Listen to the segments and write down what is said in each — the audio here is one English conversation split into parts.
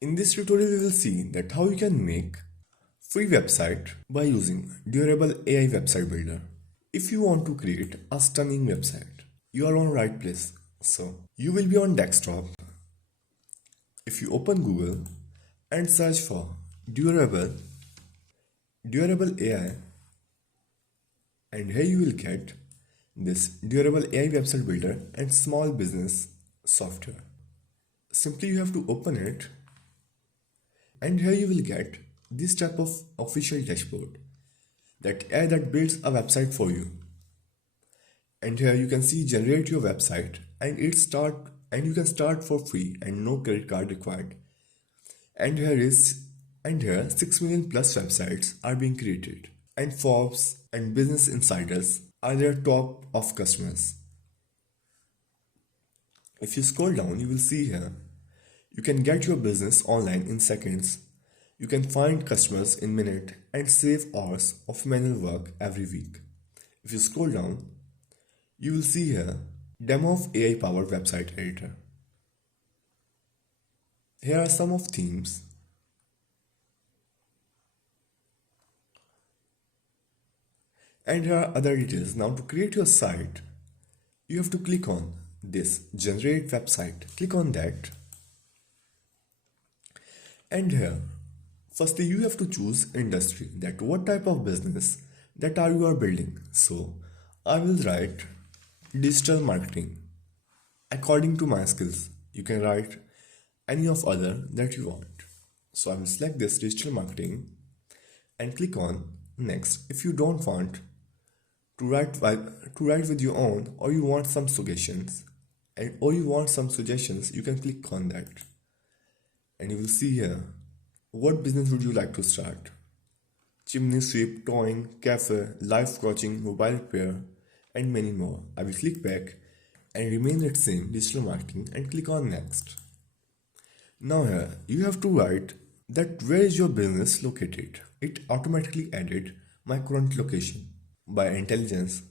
In this tutorial, we will see that how you can make free website by using durable AI website builder. If you want to create a stunning website, you are on right place. So you will be on desktop. If you open Google and search for durable AI, and here you will get this durable AI website builder and small business software. Simply you have to open it, and here you will get this type of official dashboard, that AI that builds a website for you. And here you can see generate your website, and you can start for free and no credit card required. And here 6 million plus websites are being created, and Forbes and Business Insiders are their top of customers. If you scroll down, you will see here you can get your business online in seconds. You can find customers in minutes and save hours of manual work every week. If you scroll down, you will see here demo of AI powered website editor. Here are some of themes. And here are other details. Now to create your site, you have to click on this generate website. Click on that. And here, firstly you have to choose industry, that what type of business that you are building. So I will write digital marketing. According to my skills, you can write any of other that you want. So I will select this digital marketing and click on next. If you don't want to write with your own, or you want some suggestions, you can click on that. And you will see here, what business would you like to start? Chimney sweep, towing, cafe, life coaching, mobile repair, and many more. I will click back and remain at same digital marketing and click on next. Now here, you have to write that where is your business located. It automatically added my current location by intelligence,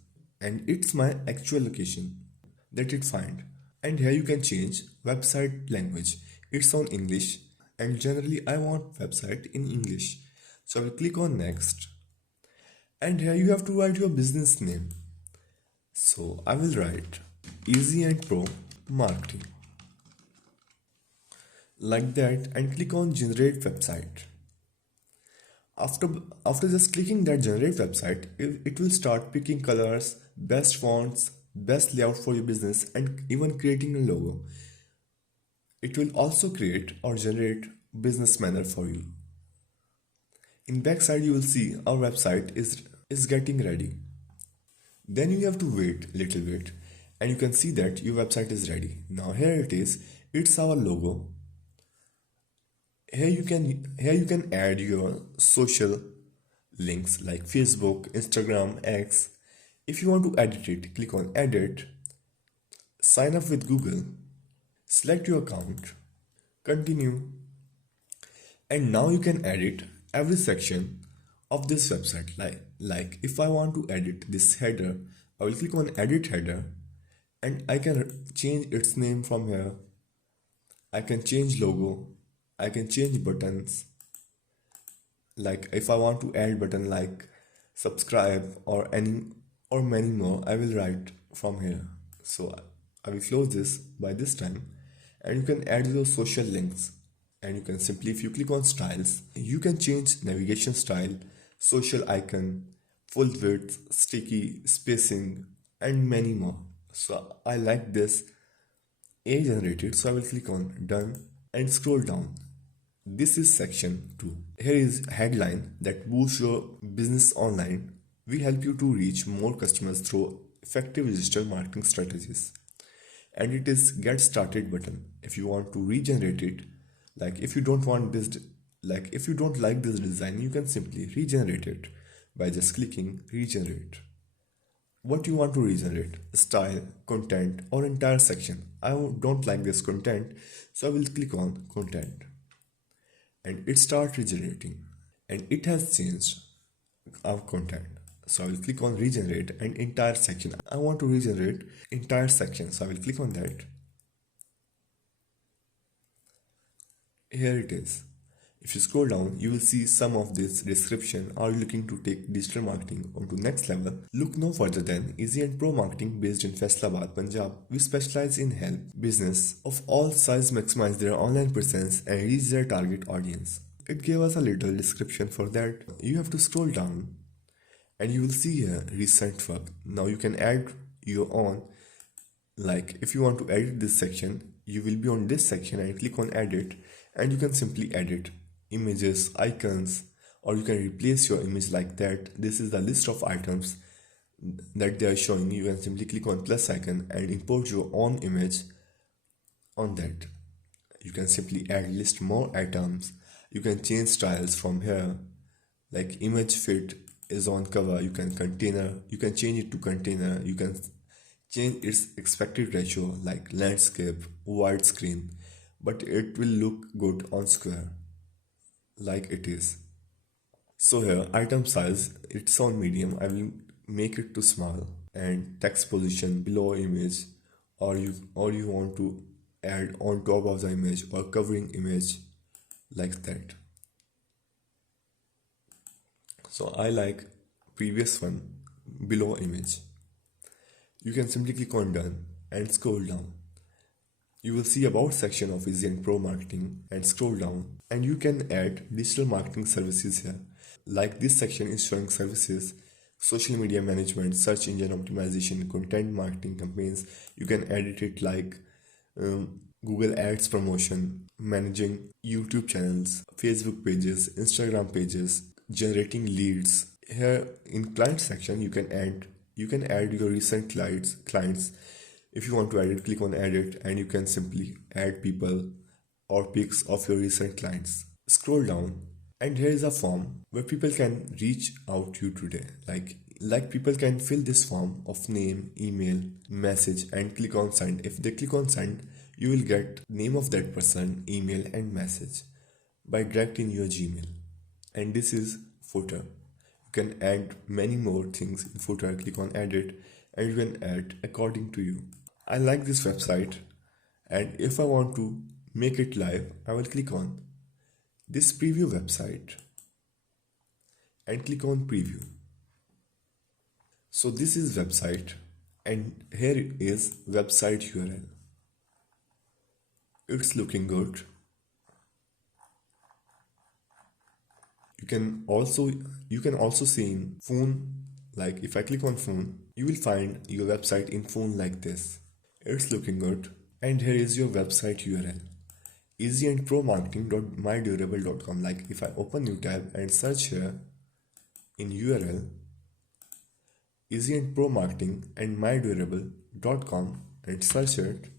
and it's my actual location that it find. And here you can change website language. It's on English, and generally I want website in English. So I will click on next. And here you have to write your business name. So I will write Easy and Pro Marketing. Like that, and click on generate website. After just clicking that generate website, it will start picking colors, best fonts, best layout for your business, and even creating a logo. It will also create or generate business banner for you. In backside you will see our website is getting ready. Then you have to wait a little bit, and you can see that your website is ready. Now here it is, it's our logo. Here you can add your social links like Facebook, Instagram, X. If you want to edit it, click on edit, sign up with Google, select your account, continue, and now you can edit every section of this website. Like if I want to edit this header, I will click on edit header, and I can change its name from here. I can change logo, I can change buttons. Like if I want to add button like subscribe or many more, I will write from here. So I will close this by this time, and you can add your social links. And you can simply, if you click on styles, you can change navigation style, social icon, full width, sticky, spacing, and many more. So I like this AI generated, so I will click on done and scroll down. This is section 2. Here is headline that boosts your business online. We help you to reach more customers through effective digital marketing strategies. And it is get started button. If you want to regenerate it, like if you don't want this, like if you don't like this design, you can simply regenerate it by just clicking regenerate. What you want to regenerate? Style, content, or entire section. I don't like this content, so I will click on content. And it starts regenerating, and it has changed our content. So I will click on regenerate and entire section. I want to regenerate entire section, so I will click on that. Here it is. If you scroll down, you will see some of this description. Are you looking to take digital marketing onto next level? Look no further than Easy and Pro Marketing based in Faisalabad, Punjab. We specialize in help business of all size maximize their online presence and reach their target audience. It gave us a little description for that. You have to scroll down and you will see here recent work. Now you can add your own. Like if you want to edit this section, you will be on this section and click on edit, and you can simply edit images, icons, or you can replace your image like that. This is the list of items that they are showing. You can simply click on plus icon and import your own image on that. You can simply add list more items. You can change styles from here, like image fit is on cover. You can change it to container. You can change its expected ratio like landscape, widescreen, but it will look good on square like it is. So here item size, it's on medium. I will make it to small, and text position below image, or you want to add on top of the image or covering image like that. So I like previous one below image. You can simply click on done and scroll down. You will see about section of Easy and Pro Marketing and scroll down, and you can add digital marketing services here. Like this section is showing services, social media management, search engine optimization, content marketing campaigns. You can edit it like Google Ads promotion, managing YouTube channels, Facebook pages, Instagram pages, generating leads. Here in client section you can add your recent clients. If you want to edit, click on edit, and you can simply add people or pics of your recent clients. Scroll down, and here is a form where people can reach out to you today. Like people can fill this form of name, email, message, and click on send. If they click on send, you will get name of that person, email, and message by direct in your Gmail. And this is footer. You can add many more things in footer. Click on edit, and you can add according to you. I like this website, and if I want to make it live, I will click on this preview website and click on preview. So this is website, and here is website URL. It's looking good. You can also see in phone, like if I click on phone, you will find your website in phone like this. It's looking good. And here is your website URL, easyandpromarketing.mydurable.com. Like if I open new tab and search here in URL easyandpromarketing and mydurable.com and search it,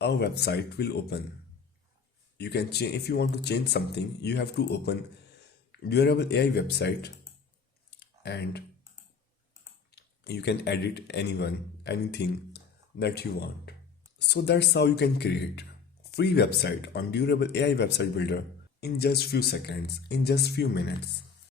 our website will open. You can change, if you want to change something, you have to open Durable AI website, and you can edit anything that you want. So that's how you can create free website on Durable AI website builder in just few seconds, in just few minutes.